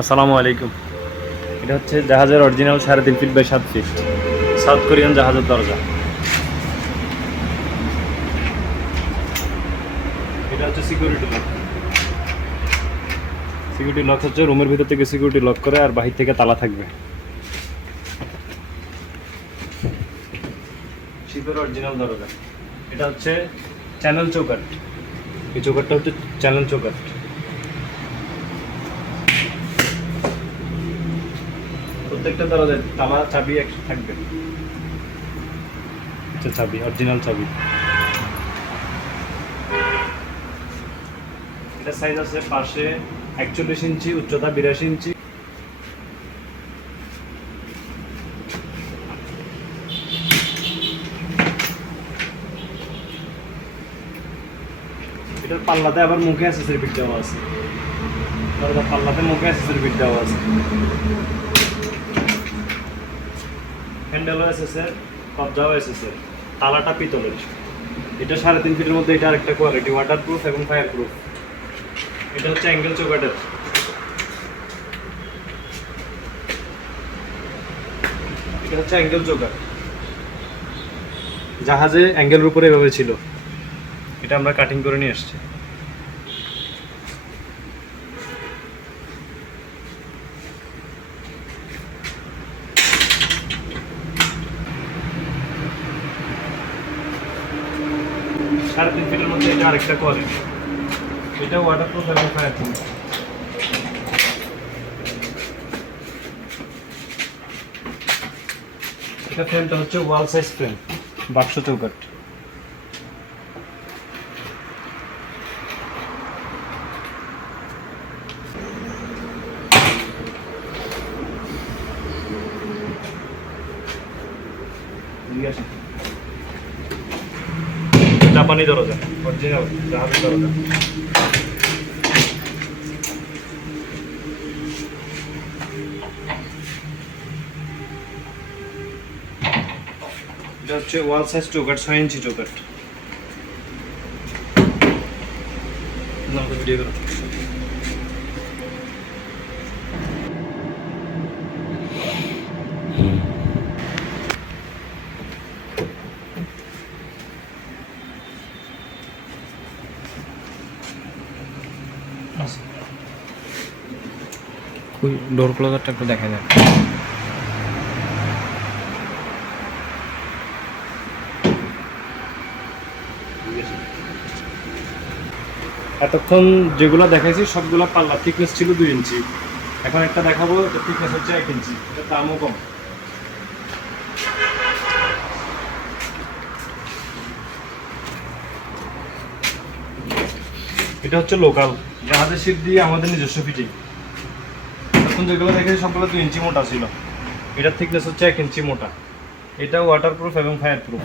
আসসালামু আলাইকুম। এটা হচ্ছে জাহাজের original 3.5 feet by 7 feet South Korean জাহাজের দরজা। এটা হচ্ছে সিকিউরিটি লক। সিকিউরিটি লক হচ্ছে রুমের ভিতর থেকে সিকিউরিটি লক করে আর বাহির থেকে তালা থাকবে। শিপের অরিজিনাল দরজা। এটা হচ্ছে চ্যানেল চৌকাট। এই চৌকাটটা হচ্ছে চ্যানেল চৌকাট। প্রত্যেকটা দরজায় তালা চাবি একসাথে থাকবে। এটা চাবি, অরিজিনাল চাবি। এটা সাইজ আছে পাশে 41 ইঞ্চি, উচ্চতা 82 ইঞ্চি। এটার পাল্লাতে আবার মুখে অ্যাসেসরি বিট দেওয়া আছে। দরজার পাল্লাতে মুখে অ্যাসেসরি বিট দেওয়া আছে। হ্যান্ডেলও এসএসের, কবজাও এসএসের, তালাটা পিতলের। এটা 3.5 ফিটের মধ্যে এটা আরেকটা কোয়ালিটি, ওয়াটার প্রুফ এবং ফায়ার প্রুফ। এটা হচ্ছে অ্যাঙ্গেল চৌকাটের। এটা হচ্ছে অ্যাঙ্গেল চৌকাট। জাহাজে অ্যাঙ্গেলের উপরে এভাবে ছিল, এটা আমরা কাটিং করে নিয়ে আসছি। সাড়ে 3 ফিটের মধ্যে এটা আরেকটা কোয়ালিটি, এটা ওয়াটার প্রুফ এবং ফায়ার প্রুফ। এটা ফ্রেমটা হচ্ছে ওয়াল সাইজ ফ্রেম, বাক্স চৌকাট। জাপানি দরজা, অরিজিনাল জাহাজের দরজা। এটা হচ্ছে ওয়াল সাইজ চৌকাট, 6 ইঞ্চি চৌকাট। ভিডিও করো। ডোর ক্লোজারটা একটু দেখা যায়। এতক্ষণ যেগুলো দেখাইছি সবগুলো পাল্লা থিকনেস ছিল 2 ইঞ্চি। এখন একটা দেখাবো, এটা থিকনেস হচ্ছে 1 ইঞ্চি। এটা দামও কম। এটা হচ্ছে লোকাল জাহাজের শিপ দিয়ে আমাদের নিজস্ব ফিটিং। এখন যেগুলো দেখেছি সবগুলো 2 ইঞ্চি মোটা ছিল। এটার থিকনেস হচ্ছে 1 ইঞ্চি মোটা। এটা ওয়াটার প্রুফ এবং ফায়ার প্রুফ।